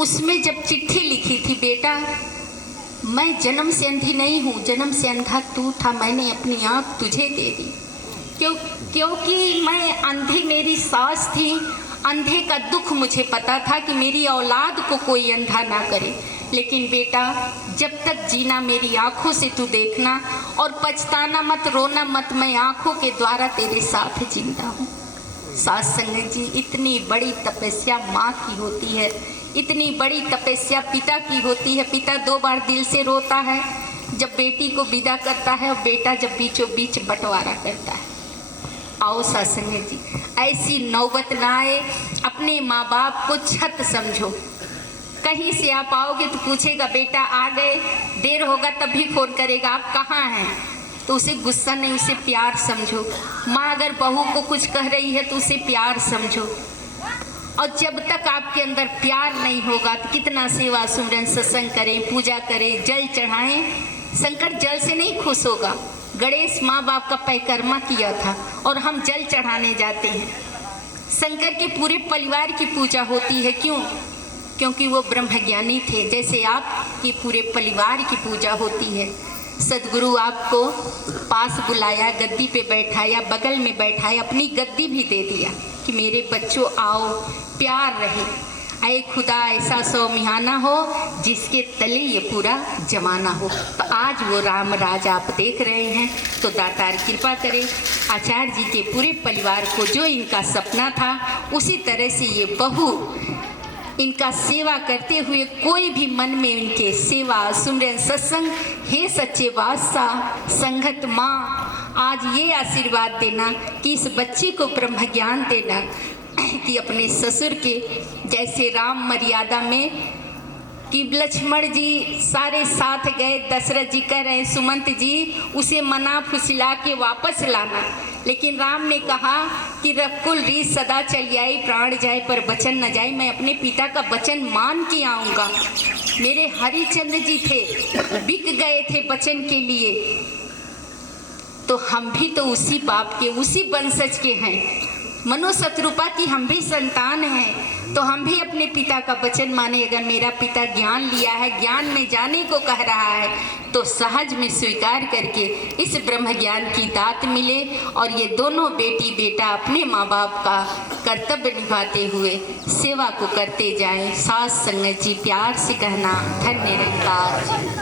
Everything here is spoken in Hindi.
उसमें जब चिट्ठी लिखी थी, बेटा मैं जन्म से अंधी नहीं हूँ, जन्म से अंधा तू था, मैंने अपनी आँख तुझे दे दी। क्योंकि मैं अंधी मेरी सास थी, अंधे का दुख मुझे पता था कि मेरी औलाद को कोई अंधा ना करे। लेकिन बेटा जब तक जीना मेरी आँखों से तू देखना और पछताना मत, रोना मत, मैं आँखों के द्वारा तेरे साथ जिंदा हूँ। सास संगत जी, इतनी बड़ी तपस्या माँ की होती है, इतनी बड़ी तपस्या पिता की होती है। पिता 2 बार दिल से रोता है जब बेटी को विदा करता है और बेटा जब बीचों बीच बंटवारा करता है। आओ सास संगत जी, ऐसी नौबत ना आए। अपने माँ बाप को छत समझो। कहीं से आप आओगे तो पूछेगा बेटा आ गए, देर होगा तब भी फ़ोन करेगा आप कहाँ हैं, तो उसे गुस्सा नहीं, उसे प्यार समझो। माँ अगर बहू को कुछ कह रही है तो उसे प्यार समझो। और जब तक आपके अंदर प्यार नहीं होगा तो कितना सेवा सुमरन सत्संग करें, पूजा करें, जल चढ़ाएं, शंकर जल से नहीं खुश होगा। गणेश माँ बाप का परिक्रमा किया था और हम जल चढ़ाने जाते हैं। शंकर के पूरे परिवार की पूजा होती है। क्यों? क्योंकि वो ब्रह्मज्ञानी थे। जैसे आपके पूरे परिवार की पूजा होती है। सदगुरु आपको पास बुलाया, गद्दी पे बैठाया, बगल में बैठाया, अपनी गद्दी भी दे दिया कि मेरे बच्चों आओ, प्यार रहे। ऐ खुदा ऐसा सौमिहाना हो जिसके तले ये पूरा जमाना हो। तो आज वो राम राज आप देख रहे हैं, तो दातार कृपा करें आचार्य जी के पूरे परिवार को जो इनका सपना था उसी तरह से ये बहू इनका सेवा करते हुए कोई भी मन में इनके सेवा सुमरन सत्संग, हे सच्चे बादशाह संगत माँ आज ये आशीर्वाद देना कि इस बच्चे को ब्रह्म ज्ञान देना कि अपने ससुर के जैसे राम मर्यादा में कि लक्ष्मण जी सारे साथ गए, दशरथ जी कह रहे सुमंत जी उसे मना फुसला के वापस लाना, लेकिन राम ने कहा कि रकुल रीत सदा चली आई, प्राण जाए पर वचन न जाए। मैं अपने पिता का वचन मान के आऊँगा। मेरे हरिचंद्र जी थे, बिक गए थे वचन के लिए, तो हम भी तो उसी बाप के, उसी वंशज के हैं। मनो शत्रुपा की हम भी संतान हैं, तो हम भी अपने पिता का वचन माने। अगर मेरा पिता ज्ञान लिया है, ज्ञान में जाने को कह रहा है, तो सहज में स्वीकार करके इस ब्रह्म ज्ञान की दात मिले और ये दोनों बेटी बेटा अपने माँ बाप का कर्तव्य निभाते हुए सेवा को करते जाएं। सास संगत जी प्यार से कहना धन्य रंकार जी।